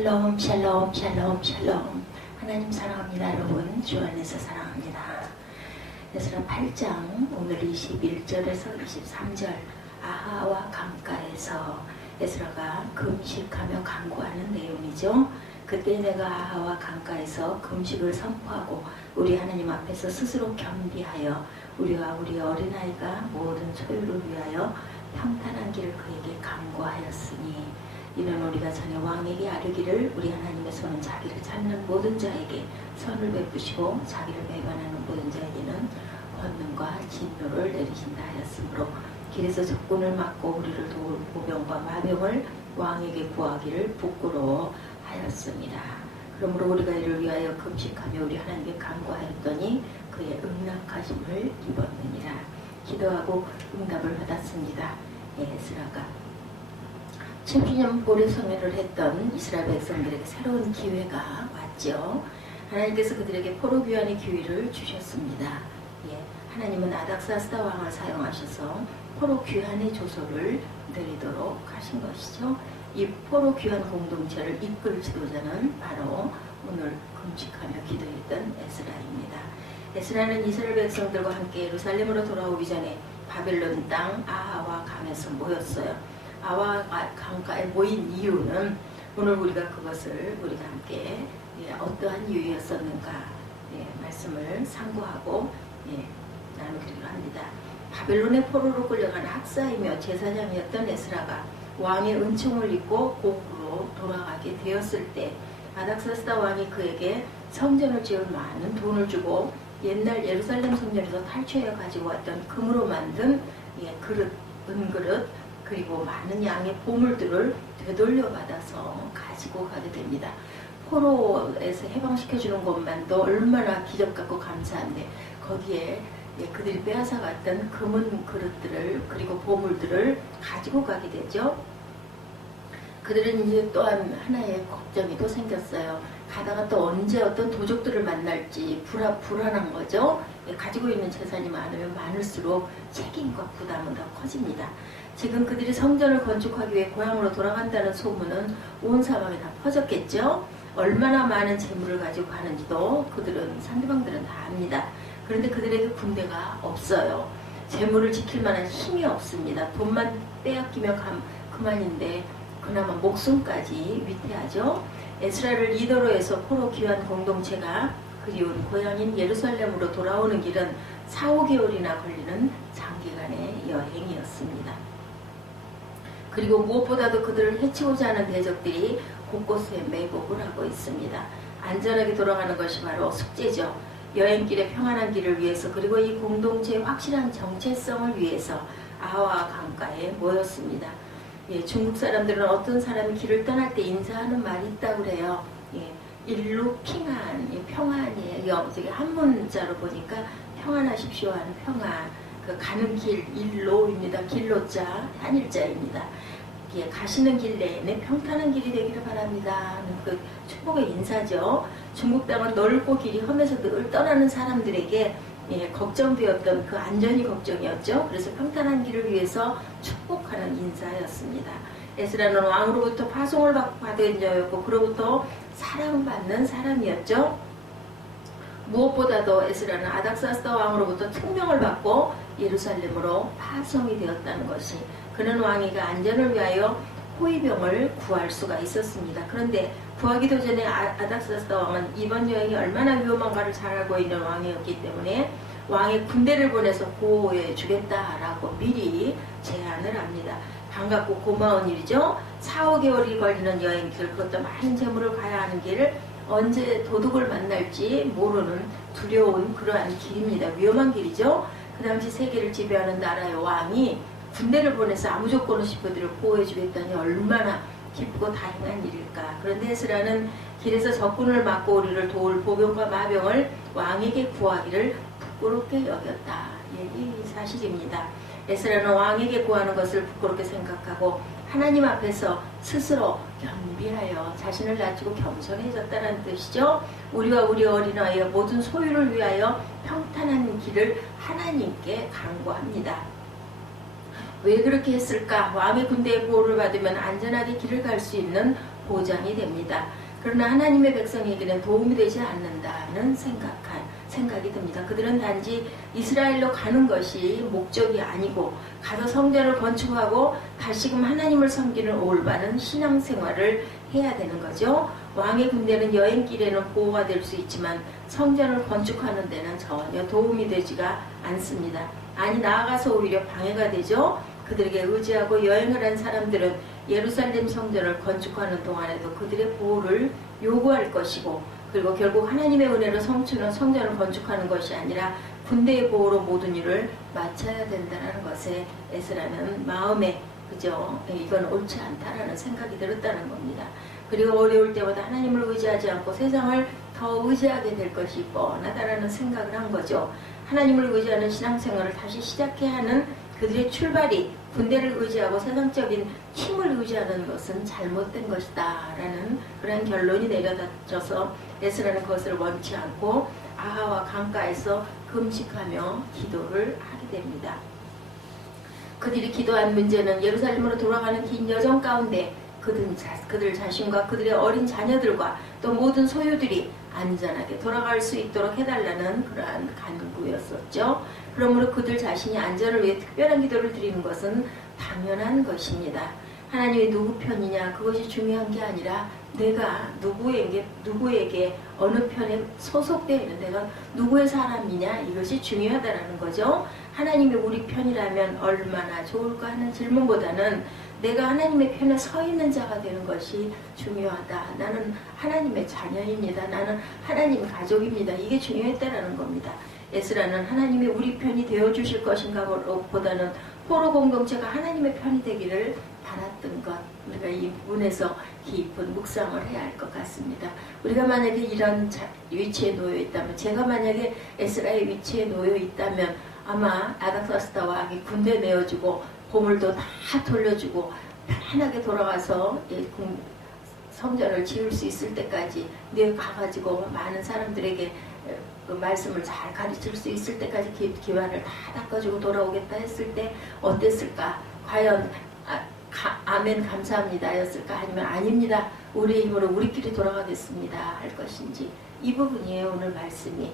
샬롬 샬롬 샬롬 샬롬. 하나님 사랑합니다. 여러분 주 안에서 사랑합니다. 에스라 8장 오늘 21절에서 23절 아하와 강가에서 에스라가 금식하며 간구하는 내용이죠. 그때 내가 아하와 강가에서 금식을 선포하고 우리 하나님 앞에서 스스로 겸비하여 우리와 우리 어린아이가 모든 소유를 위하여 평탄한 길을 그에게 간구하였으니 이는 우리가 전에 왕에게 아뢰기를 우리 하나님의 손은 자기를 찾는 모든 자에게 선을 베푸시고 자기를 배반하는 모든 자에게는 권능과 진노를 내리신다 하였으므로 길에서 적군을 막고 우리를 도울 보병과 마병을 왕에게 구하기를 부끄러워하였습니다. 그러므로 우리가 이를 위하여 금식하며 우리 하나님께 간구하였더니 그의 응낙하심을 입었느니라. 기도하고 응답을 받았습니다. 에스라가 70년 보리 성회를 했던 이스라엘 백성들에게 새로운 기회가 왔죠. 하나님께서 그들에게 포로 귀환의 기회를 주셨습니다. 하나님은 아닥사스다 왕을 사용하셔서 포로 귀환의 조서를 내리도록 하신 것이죠. 이 포로 귀환 공동체를 이끌 지도자는 바로 오늘 금식하며 기도했던 에스라입니다. 에스라는 이스라엘 백성들과 함께 예루살렘으로 돌아오기 전에 바벨론 땅 아하와 강에서 모였어요. 아하와 강가에 모인 이유는 오늘 우리가 그것을 우리가 함께 어떠한 이유였었는가 말씀을 상고하고 나누기로 합니다. 바벨론의 포로로 끌려간 학사이며 제사장이었던 에스라가 왕의 은총을 입고 고국으로 돌아가게 되었을 때 아닥사스다 왕이 그에게 성전을 지을 많은 돈을 주고 옛날 예루살렘 성전에서 탈취해 가지고 왔던 금으로 만든 그릇, 은그릇 그리고 많은 양의 보물들을 되돌려받아서 가지고 가게 됩니다. 포로에서 해방시켜주는 것만도 얼마나 기적 같고 감사한데 거기에 그들이 빼앗아갔던 금은 그릇들을 그리고 보물들을 가지고 가게 되죠. 그들은 이제 또한 하나의 걱정이 또 생겼어요. 가다가 또 언제 어떤 도적들을 만날지 불안한 거죠. 가지고 있는 재산이 많으면 많을수록 책임과 부담은 더 커집니다. 지금 그들이 성전을 건축하기 위해 고향으로 돌아간다는 소문은 온 사방에 다 퍼졌겠죠. 얼마나 많은 재물을 가지고 가는지도 상대방들은 다 압니다. 그런데 그들에게 군대가 없어요. 재물을 지킬 만한 힘이 없습니다. 돈만 빼앗기면 그만인데 그나마 목숨까지 위태하죠. 에스라를 리더로 해서 포로 귀환 공동체가 그리운 고향인 예루살렘으로 돌아오는 길은 4-5개월이나 걸리는 장기간의 여행이었습니다. 그리고 무엇보다도 그들을 해치고자 하는 대적들이 곳곳에 매복을 하고 있습니다. 안전하게 돌아가는 것이 바로 숙제죠. 여행길의 평안한 길을 위해서 그리고 이 공동체의 확실한 정체성을 위해서 아하와 강가에 모였습니다. 중국 사람들은 어떤 사람이 길을 떠날 때 인사하는 말이 있다고 그래요. 일루 핑안, 평안이에요. 한 문자로 보니까 평안하십시오 하는 평안. 그 가는 길 일로입니다. 길로자 한일자입니다. 가시는 길 내내 평탄한 길이 되기를 바랍니다. 그 축복의 인사죠. 중국 땅은 넓고 길이 험해서 늘 떠나는 사람들에게 걱정되었던 그 안전이 걱정이었죠. 그래서 평탄한 길을 위해서 축복하는 인사였습니다. 에스라는 왕으로부터 파송을 받은 자였고 그로부터 사랑받는 사람이었죠. 무엇보다도 에스라는 아닥사스다 왕으로부터 특명을 받고 예루살렘으로 파송이 되었다는 것이 그는 왕이가 안전을 위하여 호위병을 구할 수가 있었습니다. 그런데 구하기도 전에 아닥사스다 왕은 이번 여행이 얼마나 위험한가를 잘 알고 있는 왕이었기 때문에 왕의 군대를 보내서 보호해 주겠다라고 미리 제안을 합니다. 반갑고 고마운 일이죠. 4-5개월이 걸리는 여행길, 그것도 많은 재물을 가야 하는 길을 언제 도둑을 만날지 모르는 두려운 그러한 길입니다. 위험한 길이죠. 그 당시 세계를 지배하는 나라의 왕이 군대를 보내서 아무 조건 없이 그들을 보호해 주겠다니 얼마나 기쁘고 다행한 일일까. 그런데 에스라는 길에서 적군을 막고 우리를 도울 보병과 마병을 왕에게 구하기를 부끄럽게 여겼다. 이 사실입니다. 에스라는 왕에게 구하는 것을 부끄럽게 생각하고 하나님 앞에서 스스로 겸비하여 자신을 낮추고 겸손해졌다는 뜻이죠. 우리와 우리 어린아이의 모든 소유를 위하여 평탄한 길을 하나님께 간구합니다. 왜 그렇게 했을까? 왕의 군대의 보호를 받으면 안전하게 길을 갈 수 있는 보장이 됩니다. 그러나 하나님의 백성에게는 도움이 되지 않는다는 생각이 듭니다. 그들은 단지 이스라엘로 가는 것이 목적이 아니고 가서 성전을 건축하고 다시금 하나님을 섬기는 올바른 신앙생활을 해야 되는 거죠. 왕의 군대는 여행길에는 보호가 될 수 있지만 성전을 건축하는 데는 전혀 도움이 되지가 않습니다. 아니 나아가서 오히려 방해가 되죠. 그들에게 의지하고 여행을 한 사람들은 예루살렘 성전을 건축하는 동안에도 그들의 보호를 요구할 것이고, 그리고 결국 하나님의 은혜로 성전을 건축하는 것이 아니라 군대의 보호로 모든 일을 마쳐야 된다는 것에 에스라는 마음에 그죠? 이건 옳지 않다라는 생각이 들었다는 겁니다. 그리고 어려울 때마다 하나님을 의지하지 않고 세상을 더 의지하게 될 것이 뻔하다라는 생각을 한 거죠. 하나님을 의지하는 신앙생활을 다시 시작해야 하는 그들의 출발이 군대를 의지하고 세상적인 힘을 의지하는 것은 잘못된 것이다 라는 그런 결론이 내려져서 에스라는 그것을 원치 않고 아하와 강가에서 금식하며 기도를 하게 됩니다. 그들이 기도한 문제는 예루살렘으로 돌아가는 긴 여정 가운데 그들 자신과 그들의 어린 자녀들과 또 모든 소유들이 안전하게 돌아갈 수 있도록 해달라는 그러한 간구였었죠. 그러므로 그들 자신이 안전을 위해 특별한 기도를 드리는 것은 당연한 것입니다. 하나님이 누구 편이냐 그것이 중요한 게 아니라 내가 누구에게 어느 편에 소속되어 있는 내가 누구의 사람이냐 이것이 중요하다는 거죠. 하나님이 우리 편이라면 얼마나 좋을까 하는 질문보다는 내가 하나님의 편에 서 있는 자가 되는 것이 중요하다. 나는 하나님의 자녀입니다. 나는 하나님 가족입니다. 이게 중요했다라는 겁니다. 에스라는 하나님이 우리 편이 되어주실 것인가 보다는 포로 공동체가 하나님의 편이 되기를 바랐던 것, 우리가 이 부분에서 깊은 묵상을 해야 할 것 같습니다. 우리가 만약에 이런 위치에 놓여 있다면, 제가 만약에 에스라의 위치에 놓여 있다면 아마 아닥사스다 왕이 군대 내어주고 보물도 다 돌려주고 편안하게 돌아가서 성전을 지을 수 있을 때까지 가가지고 많은 사람들에게 그 말씀을 잘 가르칠 수 있을 때까지 기반을 다 닦아주고 돌아오겠다 했을 때 어땠을까? 과연 아멘 감사합니다 였을까? 아니면 아닙니다 우리의 힘으로 우리끼리 돌아가겠습니다 할 것인지, 이 부분이에요 오늘 말씀이.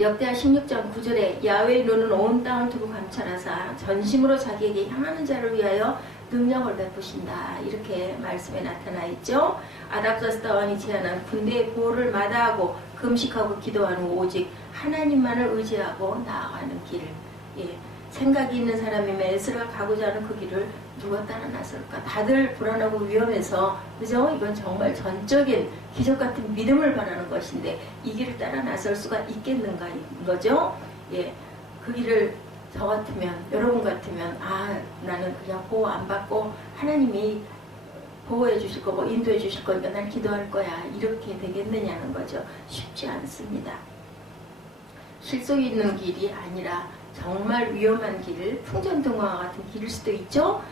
역대하 16장 9절에 야훼의 눈은 온 땅을 두고 감찰하사 전심으로 자기에게 향하는 자를 위하여 능력을 베푸신다 이렇게 말씀에 나타나 있죠. 아닥사스다 왕이 제안한 군대의 보호를 마다하고 금식하고 기도하는 오직 하나님만을 의지하고 나아가는 길, 생각이 있는 사람이면 에스라가 가고자 하는 그 길을 누가 따라 나설까? 다들 불안하고 위험해서, 그죠? 이건 정말 전적인 기적 같은 믿음을 바라는 것인데 이 길을 따라 나설 수가 있겠는가 이거죠? 그 길을 저 같으면, 여러분 같으면 나는 그냥 보호 안 받고 하나님이 보호해 주실 거고 인도해 주실 거니까 난 기도할 거야 이렇게 되겠느냐는 거죠. 쉽지 않습니다. 실속 있는 길이 아니라 정말 위험한 길, 풍전등화와 같은 길일 수도 있죠.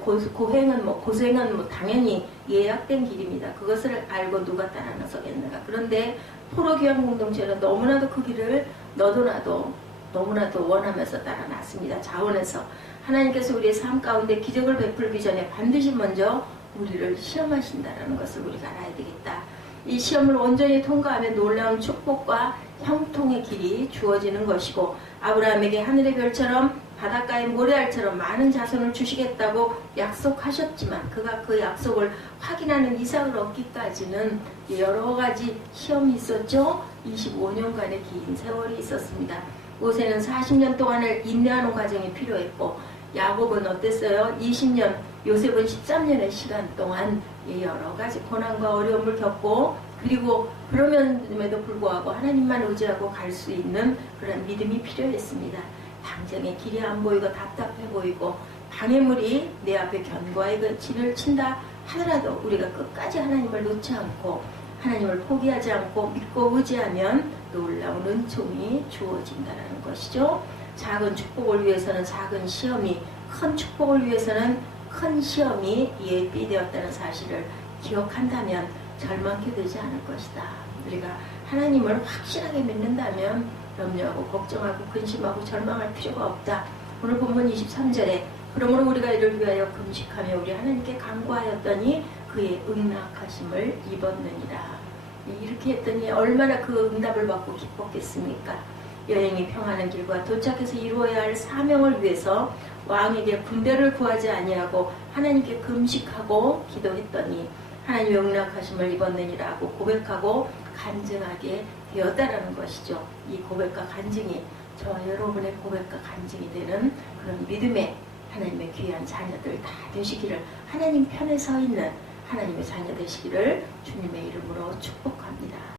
고생은 당연히 예약된 길입니다. 그것을 알고 누가 따라 나서겠는가. 그런데 포로교환 공동체는 너무나도 그 길을 너도 나도 너무나도 원하면서 따라 났습니다. 자원해서 하나님께서 우리의 삶 가운데 기적을 베풀기 전에 반드시 먼저 우리를 시험하신다는 것을 우리가 알아야 되겠다. 이 시험을 온전히 통과하면 놀라운 축복과 형통의 길이 주어지는 것이고, 아브라함에게 하늘의 별처럼 바닷가의 모래알처럼 많은 자손을 주시겠다고 약속하셨지만 그가 그 약속을 확인하는 이삭을 얻기까지는 여러 가지 시험이 있었죠. 25년간의 긴 세월이 있었습니다. 모세는 40년 동안을 인내하는 과정이 필요했고, 야곱은 어땠어요? 20년, 요셉은 13년의 시간 동안 여러 가지 고난과 어려움을 겪고, 그리고 그럼에도 불구하고 하나님만 의지하고 갈 수 있는 그런 믿음이 필요했습니다. 당장의 길이 안 보이고 답답해 보이고 방해물이 내 앞에 견고하게 진을 친다 하더라도 우리가 끝까지 하나님을 놓지 않고 하나님을 포기하지 않고 믿고 의지하면 놀라운 은총이 주어진다는 것이죠. 작은 축복을 위해서는 작은 시험이, 큰 축복을 위해서는 큰 시험이 예비되었다는 사실을 기억한다면 절망케 되지 않을 것이다. 우리가 하나님을 확실하게 믿는다면 염려하고 걱정하고 근심하고 절망할 필요가 없다. 오늘 본문 23절에 그러므로 우리가 이를 위하여 금식하며 우리 하나님께 간구하였더니 그의 응낙하심을 입었느니라. 이렇게 했더니 얼마나 그 응답을 받고 기뻤겠습니까? 여행이 평안한 길과 도착해서 이루어야 할 사명을 위해서 왕에게 군대를 구하지 아니하고 하나님께 금식하고 기도했더니 하나님의 응낙하심을 입었느니라고 고백하고 간증하게 되었다라는 것이죠. 이 고백과 간증이 저와 여러분의 고백과 간증이 되는 그런 믿음의 하나님의 귀한 자녀들 다 되시기를, 하나님 편에 서 있는 하나님의 자녀 되시기를 주님의 이름으로 축복합니다.